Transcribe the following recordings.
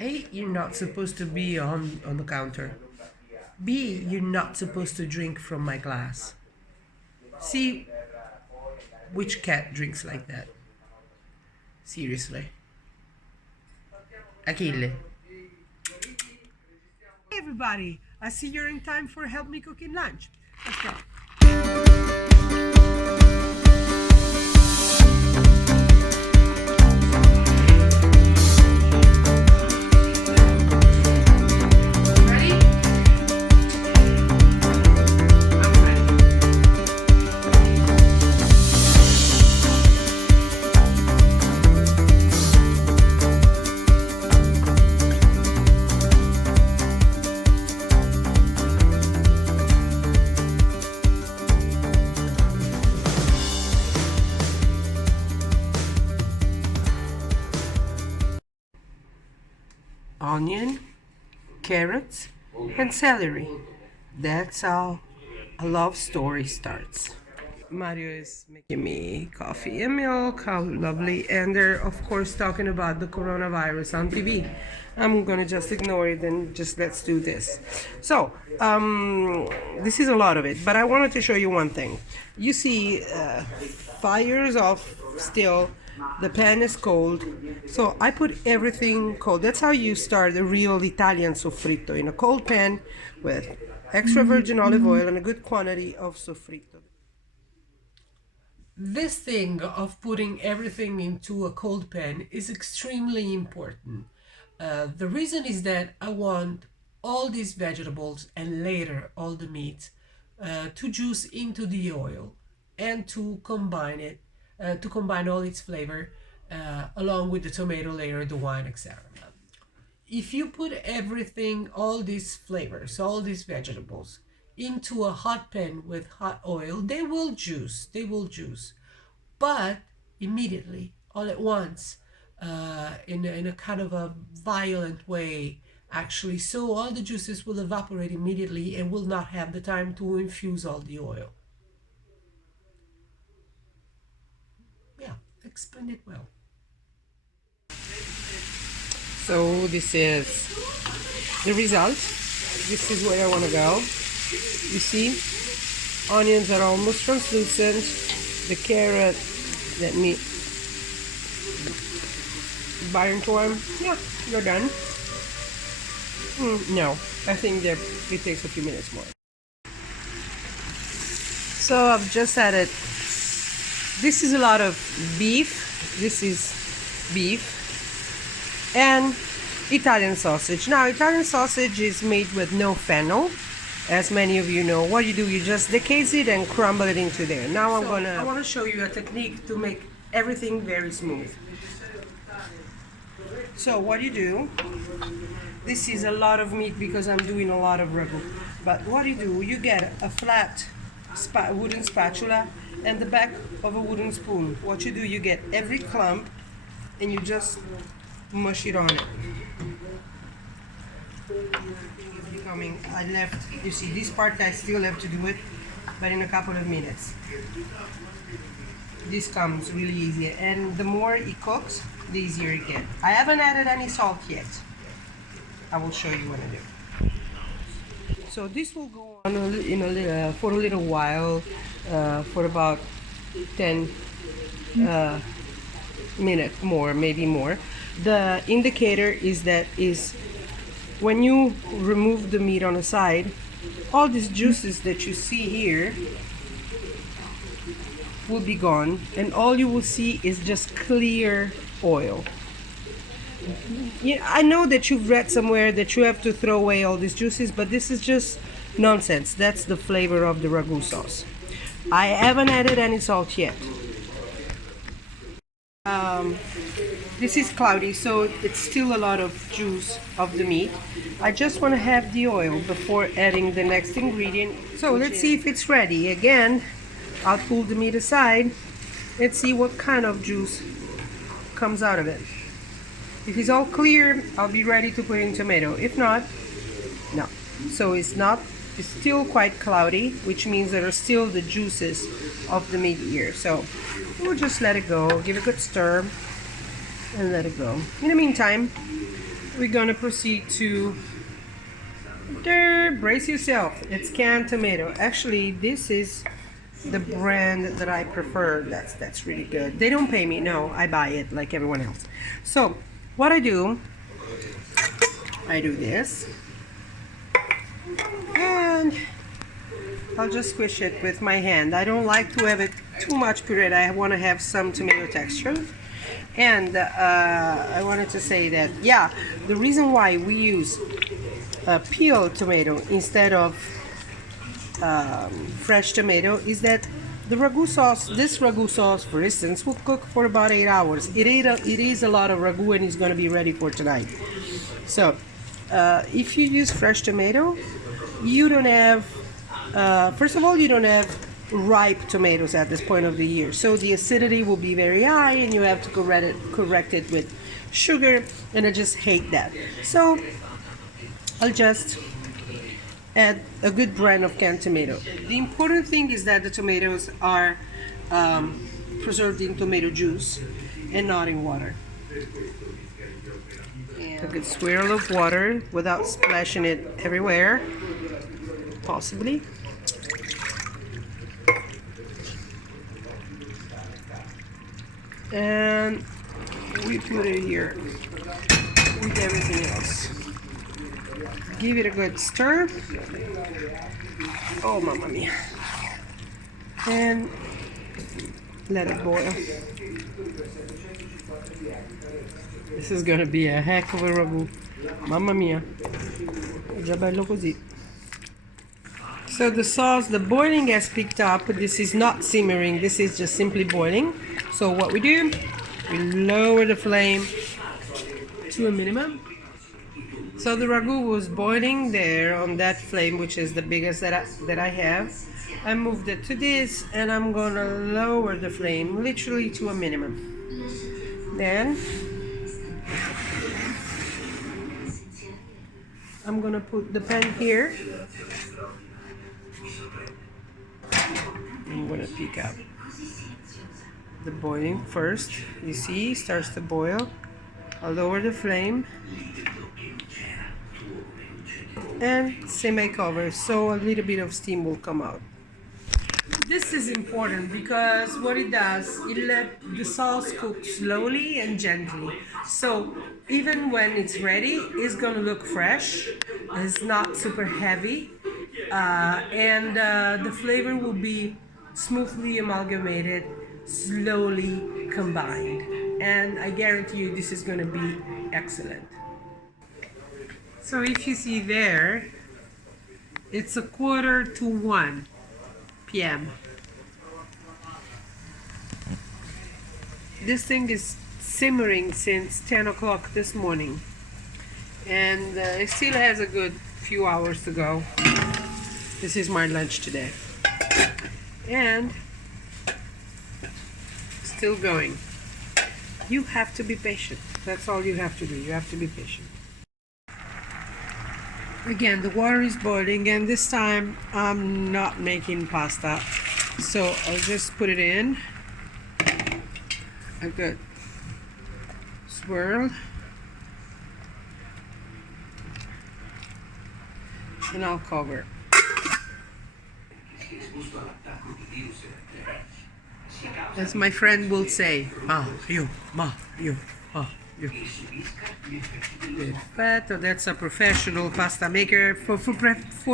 A, you're not supposed to be on the counter. B, you're not supposed to drink from my glass. C, which cat drinks like that? Seriously. Achille. Hey everybody, I see you're in time for Help Me Cooking Lunch. Let's go. Onion, carrots, and celery. That's how a love story starts. Mario is making me coffee and milk. How lovely. And they're, of course, talking about the coronavirus on TV. I'm gonna just ignore it and just let's do this. So, this is a lot of it, but I wanted to show you one thing. You see, fires off still. The pan is cold, so I put everything cold. That's how you start a real Italian sofrito, in a cold pan with extra virgin olive oil and a good quantity of sofrito. This thing of putting everything into a cold pan is extremely important. The reason is that I want all these vegetables and later all the meat to juice into the oil and to combine it, to combine all its flavor along with the tomato later, the wine, etc. If you put everything, all these flavors, all these vegetables into a hot pan with hot oil, they will juice, but immediately, all at once, in a kind of a violent way, actually. So all the juices will evaporate immediately and will not have the time to infuse all the oil. Yeah, explained it well. So this is the result. This is where I want to go. You see, onions are almost translucent. The carrot, let me burn to them. Yeah, you're done. No, I think that it takes a few minutes more. So I've just added, this is a lot of beef. This is beef. And Italian sausage. Now, Italian sausage is made with no fennel, as many of you know. What you do, you just decase it and crumble it into there. Now I want to show you a technique to make everything very smooth. So what you do, this is a lot of meat because I'm doing a lot of ragu. But what you do, you get a flat wooden spatula and the back of a wooden spoon. What you do, you get every clump and you just mush it on it. It's becoming, you see this part I still have to do it, but in a couple of minutes. This comes really easy, and the more it cooks, the easier it gets. I haven't added any salt yet. I will show you when I do. So this will go on for a little while, for about 10 minutes more, maybe more. The indicator is when you remove the meat on the side, all these juices that you see here will be gone, and all you will see is just clear oil. Yeah, I know that you've read somewhere that you have to throw away all these juices, but this is just nonsense. That's the flavor of the ragu sauce. I haven't added any salt yet. This is cloudy, so it's still a lot of juice of the meat. I just want to have the oil before adding the next ingredient. So let's see if it's ready. Again, I'll pull the meat aside. Let's see what kind of juice comes out of it. If it's all clear, I'll be ready to put in tomato. If not, no. So it's still quite cloudy, which means there are still the juices of the meat here. So we'll just let it go, give it a good stir, and let it go. In the meantime, we're gonna proceed to brace yourself. It's canned tomato. Actually, this is the brand that I prefer. That's really good. They don't pay me. No, I buy it like everyone else. So what I do this, and I'll just squish it with my hand. I don't like to have it too much pureed. I want to have some tomato texture. And I wanted to say that, yeah, the reason why we use peeled tomato instead of fresh tomato is that the ragu sauce, this ragu sauce for instance, will cook for about 8 hours. It is a lot of ragu and it's going to be ready for tonight. So if you use fresh tomato, you don't have first of all, you don't have ripe tomatoes at this point of the year, so the acidity will be very high and you have to correct it with sugar, and I just hate that. So I'll just add a good brand of canned tomato. The important thing is that the tomatoes are preserved in tomato juice and not in water. And a good swirl of water without splashing it everywhere, possibly. And we put it here with everything else. Give it a good stir. Oh, mamma mia. And let it boil. This is gonna be a heck of a ragu. Mamma mia. È già bello così. So the sauce, the boiling has picked up. This is not simmering, this is just simply boiling. So what we do, we lower the flame to a minimum. So the ragu was boiling there on that flame, which is the biggest that I have. I moved it to this, and I'm gonna lower the flame literally to a minimum. Then I'm gonna put the pan here. I'm gonna pick up the boiling first. You see, starts to boil. I'll lower the flame and semi-cover, so a little bit of steam will come out. This is important because what it does, it let the sauce cook slowly and gently. So even when it's ready, it's gonna look fresh. It's not super heavy, and the flavor will be smoothly amalgamated, slowly combined, and I guarantee you this is gonna be excellent. So if you see there, it's 1:45 p.m. This thing is simmering since 10 o'clock this morning, and it still has a good few hours to go. This is my lunch today, and still going. You have to be patient. That's all you have to do. You have to be patient. Again, the water is boiling, and this time I'm not making pasta, so I'll just put it in a good swirl, and I'll cover. As my friend will say, Mario. Perfetto, that's a professional pasta maker for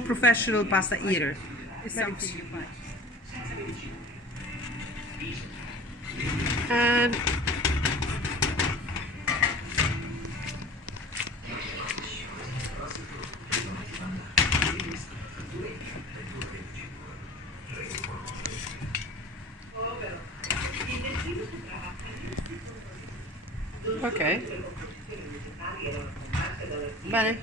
professional pasta eater. And ok, bene.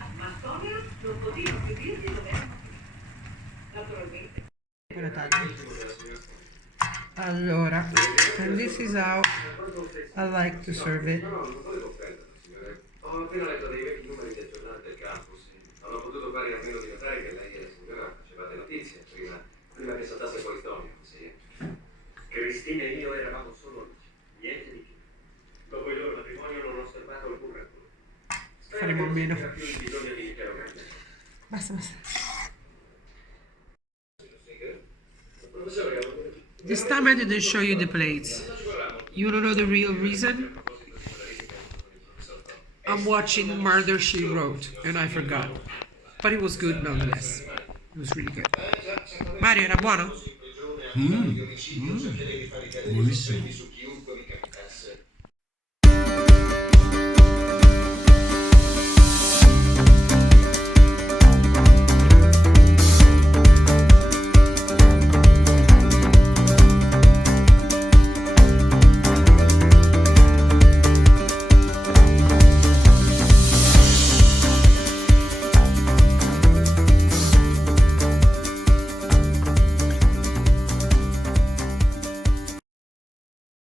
Allora, and this is how I like to serve it. Ho appena letto dei vecchi numeri di aggiornare del campus. Non ho potuto fare a meno di notare che lei e la signora facevate notizia prima che saltasse fuori Tonio, sì. Cristina e io eravamo solo amici, niente di più. Dopo il loro matrimonio non ho osservato alcun rancore. Faremo o meno. Era più il bisogno di interrogarmi. Basta, basta. Professore, This time I didn't show you the plates. You don't know the real reason? I'm watching Murder, She Wrote, and I forgot. But it was good nonetheless. It was really good. Mario, era buono? Buonissimo.